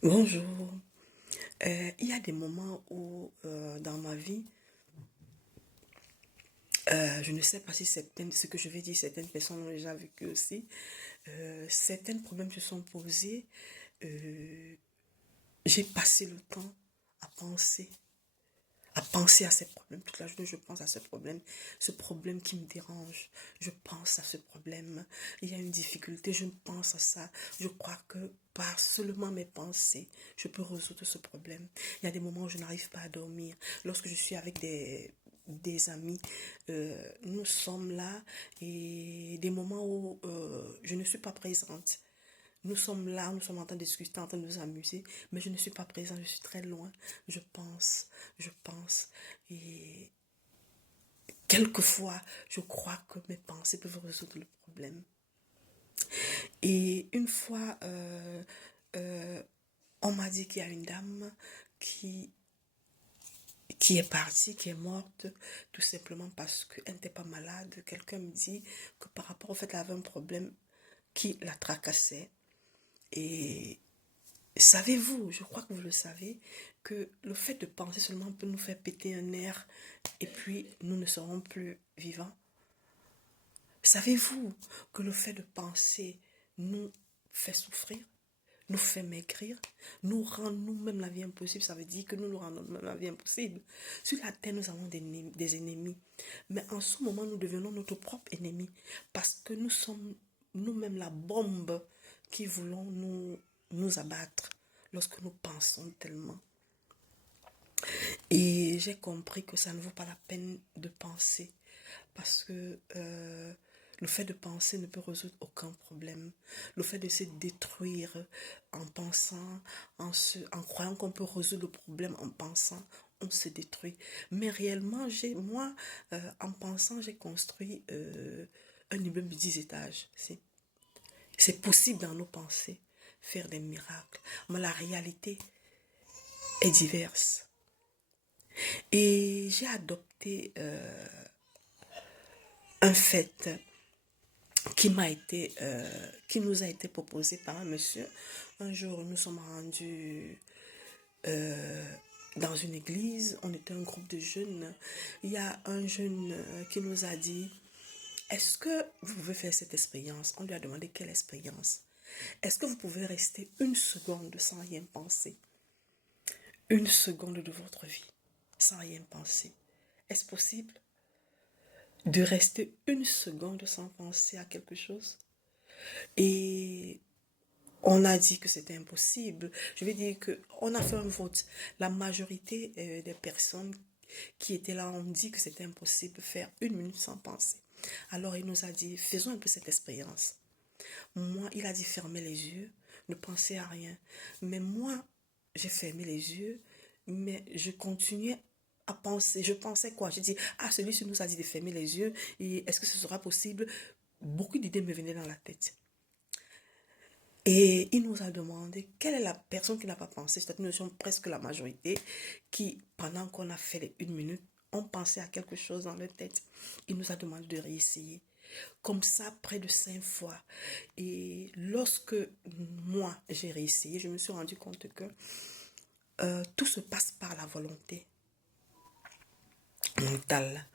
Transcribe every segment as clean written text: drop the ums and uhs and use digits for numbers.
Bonjour. Il y a des moments où, dans ma vie, je ne sais pas si ce que je vais dire, certaines personnes ont déjà vécu aussi. Certains problèmes se sont posés. euh, j'ai passé le temps à penser, à ces problèmes. Toute la journée, je pense à ce problème qui me dérange. Je pense à ce problème. Il y a une difficulté, je pense à ça. Je crois que par seulement mes pensées, je peux résoudre ce problème. Il y a des moments où je n'arrive pas à dormir. Lorsque je suis avec des amis, nous sommes là et des moments où je ne suis pas présente. Nous sommes là, nous sommes en train de discuter, en train de nous amuser, mais je ne suis pas présent, je suis très loin. Je pense, je pense. Et quelquefois, je crois que mes pensées peuvent résoudre le problème. Et une fois, euh, on m'a dit qu'il y a une dame qui, qui est partie, qui est morte, tout simplement parce qu'elle n'était pas malade. Quelqu'un me dit que par rapport au fait qu'elle avait un problème qui la tracassait. Et savez-vous, je crois que vous le savez, que le fait de penser seulement peut nous faire péter un nerf et puis nous ne serons plus vivants. Savez-vous que le fait de penser nous fait souffrir, nous fait maigrir, nous rend nous-mêmes la vie impossible? Ça veut dire que nous nous rendons nous-mêmes la vie impossible. Sur la terre, nous avons des ennemis. Mais en ce moment, nous devenons notre propre ennemi parce que nous sommes nous-mêmes la bombe qui voulons nous abattre lorsque nous pensons tellement. Et j'ai compris que ça ne vaut pas la peine de penser parce que le fait de penser ne peut résoudre aucun problème. Le fait de se détruire en pensant, en croyant qu'on peut résoudre le problème en pensant, on se détruit. Mais réellement, moi, en pensant, j'ai construit un immeuble de 10 étages. C'est possible dans nos pensées faire des miracles. Mais la réalité est diverse. Et j'ai adopté un fait qui nous a été proposé par un monsieur. Un jour, nous sommes rendus dans une église. On était un groupe de jeunes. Il y a un jeune qui nous a dit, est-ce que vous pouvez faire cette expérience? On lui a demandé quelle expérience. Est-ce que vous pouvez rester une seconde sans rien penser? Une seconde de votre vie sans rien penser. Est-ce possible de rester une seconde sans penser à quelque chose? Et on a dit que c'était impossible. Je vais dire qu'on a fait un vote. La majorité des personnes qui étaient là ont dit que c'était impossible de faire une minute sans penser. Alors il nous a dit, faisons un peu cette expérience. Moi, il a dit, fermez les yeux, ne pensez à rien. Mais moi, j'ai fermé les yeux, mais je continuais à penser. Je pensais quoi? J'ai dit, ah, celui-ci nous a dit de fermer les yeux, et est-ce que ce sera possible? Beaucoup d'idées me venaient dans la tête. Et il nous a demandé quelle est la personne qui n'a pas pensé. C'est-à-dire nous sommes presque la majorité qui, pendant qu'on a fait les une minute, ont pensé à quelque chose dans leur tête. Il nous a demandé de réessayer. Comme ça, près de 5 fois. Et lorsque moi, j'ai réessayé, je me suis rendu compte que tout se passe par la volonté mentale.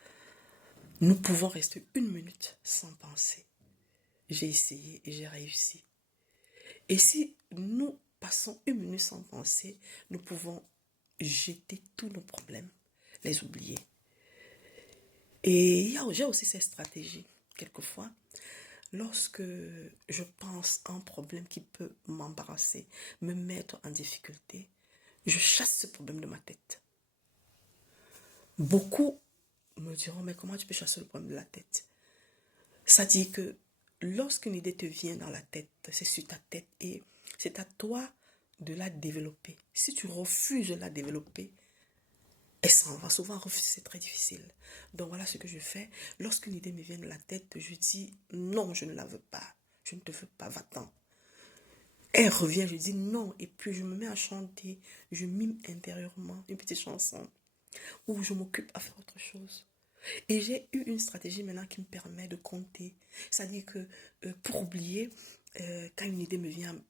Nous pouvons rester une minute sans penser. J'ai essayé et j'ai réussi. Et si nous passons une minute sans penser, nous pouvons jeter tous nos problèmes, les oublier. Et j'ai aussi cette stratégie, quelquefois, lorsque je pense à un problème qui peut m'embarrasser, me mettre en difficulté, je chasse ce problème de ma tête. Beaucoup me diront, mais comment tu peux chasser le problème de la tête? Ça dit que lorsqu'une idée te vient dans la tête, c'est sur ta tête et c'est à toi de la développer. Si tu refuses de la développer, elle s'en va. Souvent, refuser, c'est très difficile. Donc voilà ce que je fais. Lorsqu'une idée me vient de la tête, je dis non, je ne la veux pas. Je ne te veux pas, va-t'en. Elle revient, je dis non. Et puis je me mets à chanter. Je mime intérieurement une petite chanson où je m'occupe à faire autre chose. Et j'ai eu une stratégie maintenant qui me permet de compter. C'est-à-dire que pour oublier, quand une idée me vient,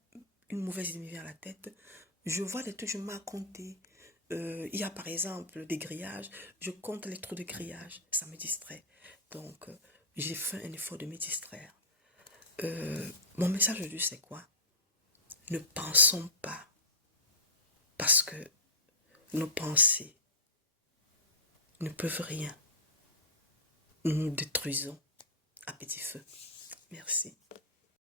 une mauvaise idée me vient à la tête, Je vois des trucs, je m'ai compter. Il y a par exemple des grillages, je compte les trous de grillage, ça me distrait. Donc, j'ai fait un effort de me distraire. Mon message aujourd'hui, c'est quoi? Ne pensons pas, parce que nos pensées ne peuvent rien. Nous nous détruisons à petit feu. Merci.